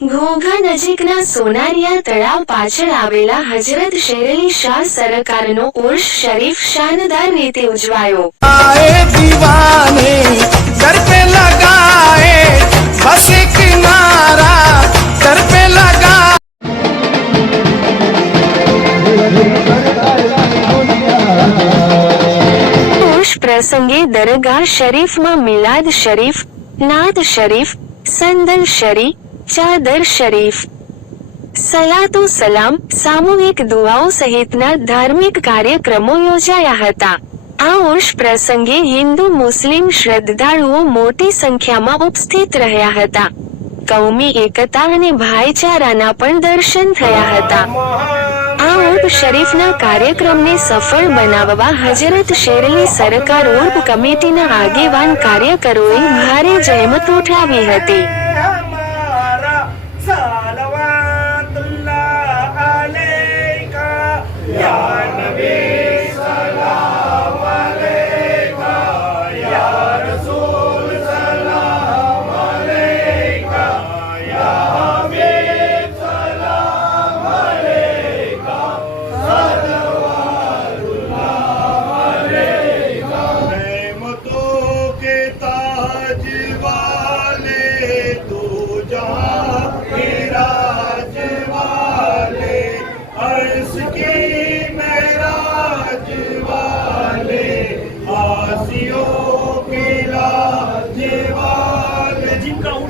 ઘોઘા નજીકના સોનારિયા તળાવ પાછળ આવેલા હજરત શેરઅલી શાહ સરકારનો ઉર્સ શરીફ શાનદાર રીતે ઉજવાયો। दीवाने सर पे लगाए बस एक नारा सर पे लगा। ઉર્સ પ્રસંગે દરગાહ શરીફમાં મિલાદ શરીફ, નાદ શરીફ, સંદલ શરી, ચાદર શરીફ, સલાતો સલામ, સામૂહિક દુઆઓ સહિતના ધાર્મિક કાર્યક્રમો યોજાયા હતા। આ ઉર્સ પ્રસંગે હિન્દુ મુસ્લિમ શ્રદ્ધાળુઓ મોટી સંખ્યામાં ઉપસ્થિત રહ્યા હતા। કૌમી એકતા અને ભાઈચારાના પણ દર્શન થયા હતા। આ ઉર્સ શરીફના કાર્યક્રમને સફળ બનાવવા હજરત શેરઅલી સરકાર ઉર્સ કમિટીના આગેવાન કાર્યકરોએ ભારે જહેમત ઉઠાવી હતી।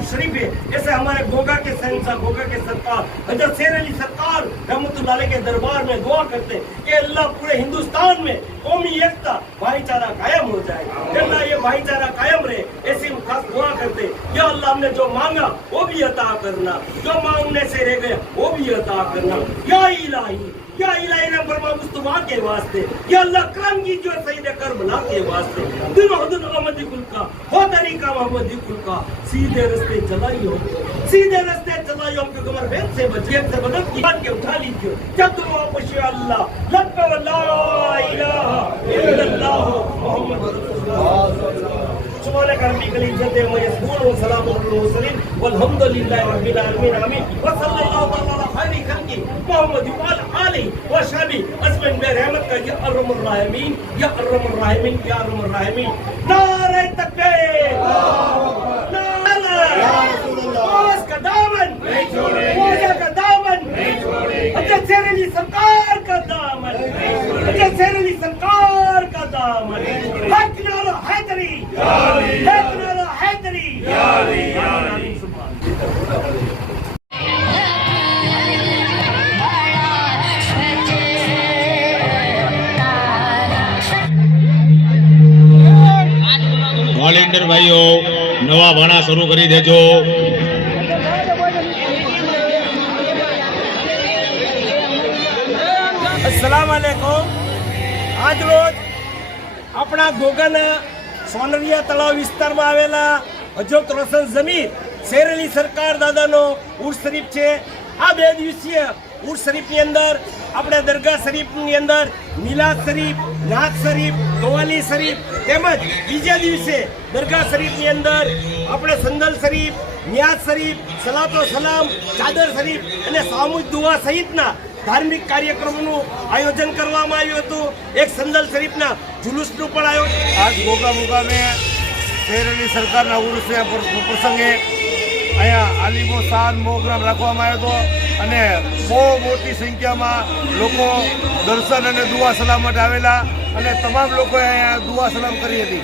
शरीफ है, जैसे हमारे गोगा के शहंशाह, गोगा के सरकार हजरत शेरअली सरकार रहमतुल्लाह अलैह के दरबार में दुआ करते हैं कि अल्लाह पूरे हिंदुस्तान में कौमी एकता भाईचारा कायम हो जाए, अल्लाह ये भाईचारा कायम रहे, ऐसी खास दुआ करते हैं। या अल्लाह हमने जो मांगा वो भी अता करना, जो मांगने से रह गया वो भी अता करना। या इलाही नंबर मुस्तफा के वास्ते, या अल्लाह करम की जो सईद करबला के वास्ते, दिन हदन अहमदी कुल का हो तरीका मोहम्मदी कुल का सीधे रास्ते चलाइयो, सीधे रास्ते चलाइयो। हमको कमर बैठ से बचिए से मदद की बात के उठा लीजिए। जब तुम वापस अल्लाह लब्बा ला इलाहा इल्लल्लाह मुहम्मद रसूलुल्लाह सुभान करमी कली जते मयसूर व सलाम अलल मुरसलीन वल्हम्दुलिल्लाहि रब्बिल आलमीन आमीन व सल्लल्लाहु तआला अला खैरी खल्की मुहम्मद व आली व शबी अजमन में रहमत का या अर्हमुर राहिमीन या अर्हमुर राहिमीन या अर्हमुर राहिमीन। नारे तकबीर या रसूलुल्लाह का दामन नहीं छोड़ेंगे, का दामन नहीं छोड़ेंगे, हजरत शेरअली सरकार का दामन, हजरत शेरअली सरकार का दामन। हक नारा हैदरी या अली, हक नारा हैदरी या अली, या अली सुभान। वॉलेंटियर भाईओ नवा भाणा शुरू करी देजो। अस्सलाम वालेकुम। आज रोज अपना गोगाना सोनरिया तलाव विस्तार में आवेला हजरत रोशन जमीर शेरअली सरकार दादानो उर्स शरीफ छे। आ 2 दिवसीय उर्स शरीफ ની અંદર આપણે દરગાહ શરીફ ની અંદર મિલાદ શરીફ, નાત શરીફ, કવાલી શરીફ તેમજ બીજા દિવસે દરગાહ શરીફ ની અંદર આપણે સંદલ શરીફ, નિયાઝ શરીફ, સલાતો સલામ, ચાદર શરીફ અને સામૂહિક દુઆ સહિતના ધાર્મિક કાર્યક્રમોનું આયોજન કરવામાં આવ્યું હતું। એક સંદલ શરીફના જુલુસનું પણ આયોજન। આજ ગોગા મુકામે શેરઅલી સરકારના ઉર્સના પ્રસંગે અહીંયા આલિમો શાન પ્રોગ્રામ રાખવામાં આવ્યો હતો અને બહુ મોટી સંખ્યામાં લોકો દર્શન અને દુઆ સલામ માટે આવેલા અને તમામ લોકોએ અહીંયા દુઆ સલામ કરી હતી।